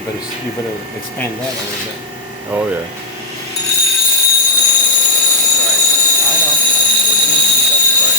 You better expand that a little bit. Oh yeah. I know. What do you need to be justified?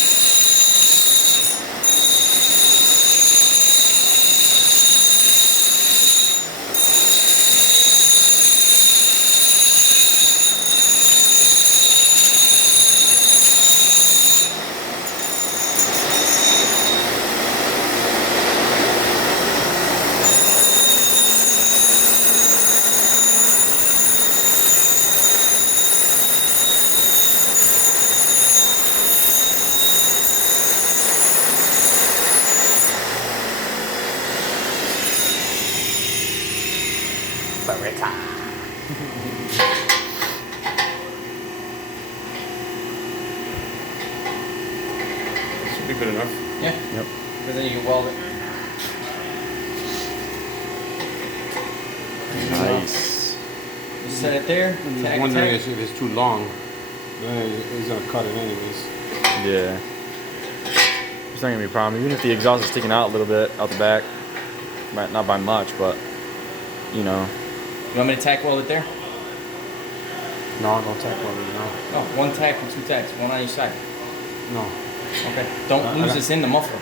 Should be good enough. Yeah. Yep. Because then you can weld it. Nice. Just set it there. I'm Tack, wondering tack. if it's too long. Then he's gonna cut it anyways. Yeah. It's not gonna be a problem. Even if the exhaust is sticking out a little bit out the back, not by much, but you know. You want me to tack weld it there? No, don't tack on it. No. No, one tack and two tacks, one on each side. No. Okay. Don't lose this in the muffler.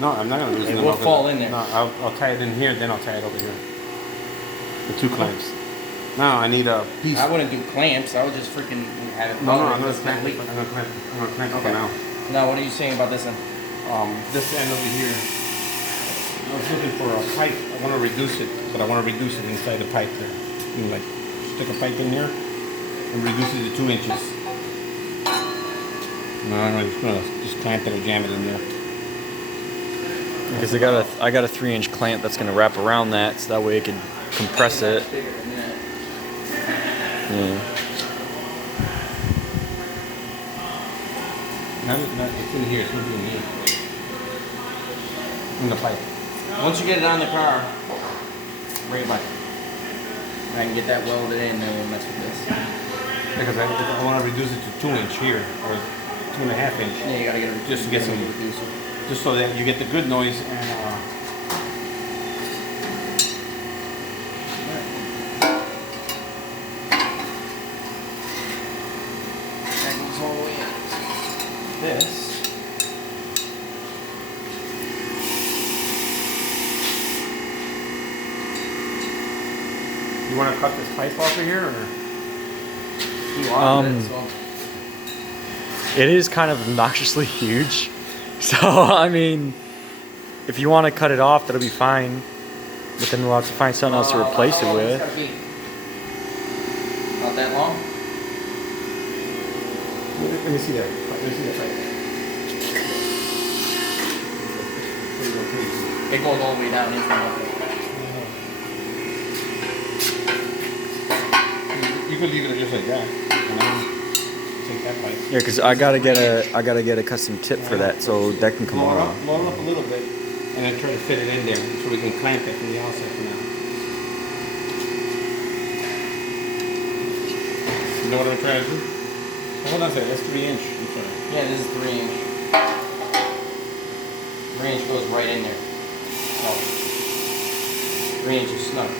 No, I'm not gonna lose it. It will fall in there. No, I'll tie it in here, then I'll tie it over here. The two clamps. Now I need a piece. I wouldn't do clamps. I would just freaking have it. No, welded. I'm gonna It's clamp it. complete. I'm gonna clamp it Okay. now. Now, what are you saying about this one? This end over here. I was looking for a pipe. I want to reduce it, but I want to reduce it inside the pipe there. You know, like stick a pipe in here and reduce it to 2 inches. No, I'm just gonna clamp it or jam it in there. Because I got a 3-inch clamp that's gonna wrap around that, so that way it can compress it. Yeah. It's in here. It's gonna be in here. In the pipe. Once you get it on the car, bring it back. I can get that welded in, and then we'll mess with this. Because I want to reduce it to 2 inch here or 2.5 inch. Yeah, you gotta get it Just to get some, reducer. just so that you get the good noise and That goes all the way in. This. you want to cut this pipe off of here or? You are Um, it, so. It is kind of obnoxiously huge, so I mean, if you want to cut it off, that'll be fine. But then we'll have to find something else to replace it How long with. this gotta be? Not that long? Let me see that. Let me see that pipe. It goes all the way down into the muffler. You could leave it just like that. And then take that pipe. Yeah, because I gotta get a custom tip for that, so that can come Lower off. up, lower up a little bit, and then try to fit it in there so we can clamp it from the outside for now. You know what I'm trying to do? Hold on a second, that's 3 inch. I'm sorry. Yeah, this is 3 inch. 3 inch goes right in there. No. 3 inches snug.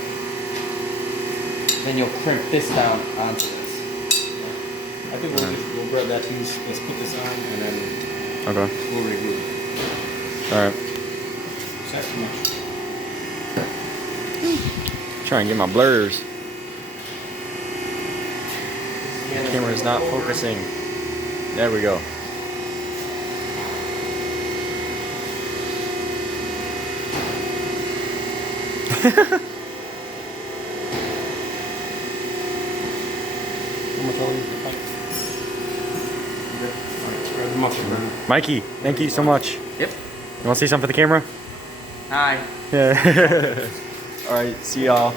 Then you'll crimp this down onto this. I think we'll grab that piece, let's put this on, and then Okay. we'll reglue it. All right. Is that too much? Try and get my blurs. Camera's not focusing. There we go. How much oil is the pipe? Good. All right, grab the muffler, man. Mikey, thank you so much. Yep. You want to say something for the camera? Hi. Yeah. All right. See y'all.